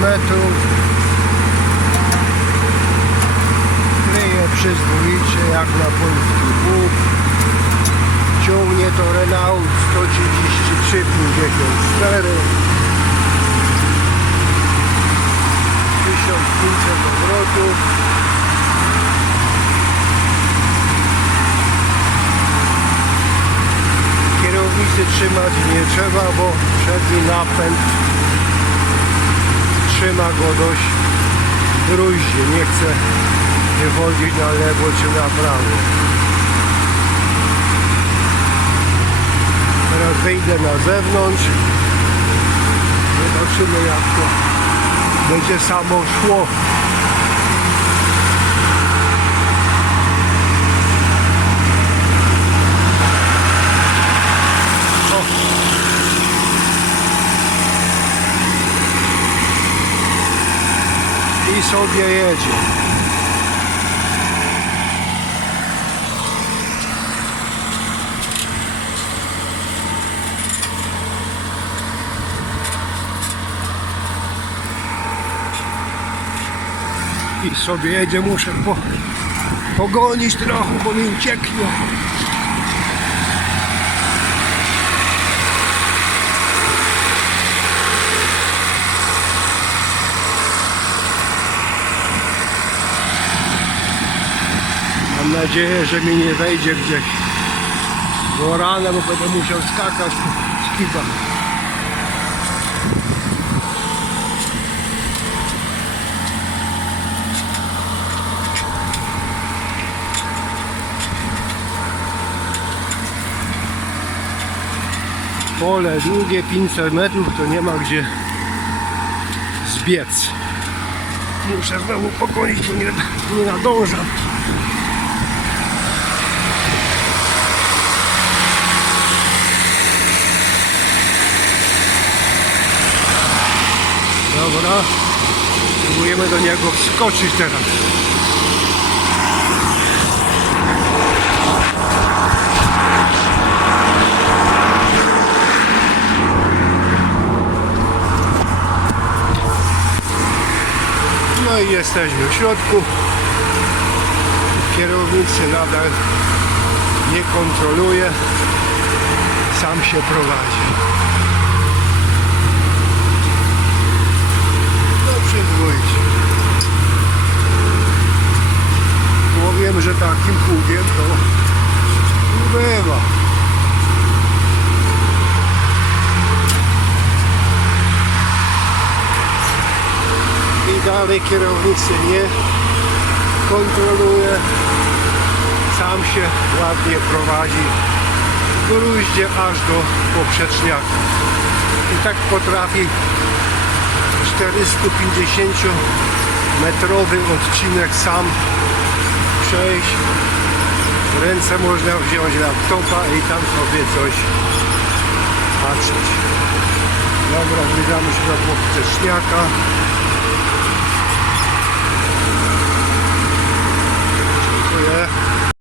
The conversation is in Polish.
metrów. Kryje przyzwoicie jak na polski łuk. Ciągnie to Renault 133,54 1500 obrotów Kierownicy trzymać nie trzeba, bo przedni napęd trzyma go dość gruźnie. Nie chce wychodzić na lewo czy na prawo. Teraz wyjdę na zewnątrz. Zobaczymy jak to będzie samo szło. I sobie jedzie. I sobie jedzie, muszę po, pogonić trochę, bo mi ucieknie. Mam nadzieję, że mi nie wejdzie gdzieś bo rano, bo będę musiał skakać po skibach. Pole długie 500 metrów, to nie ma gdzie zbiec. Muszę znowu pogonić, bo nie, nie nadążam. Dobra. Próbujemy do niego wskoczyć teraz. No i jesteśmy w środku. Kierownicy nadal nie kontroluje. Sam się prowadzi. No przyzwoicie. Bo wiem, że takim pługiem to bywa. I dalej kierownicy nie kontroluje. Sam się ładnie prowadzi. Gruździe aż do poprzeczniaka. I tak potrafi 450 metrowy odcinek sam przejść. W ręce można wziąć laptopa i tam sobie coś patrzeć. Dobra, zbliżamy się do poprzeczniaka.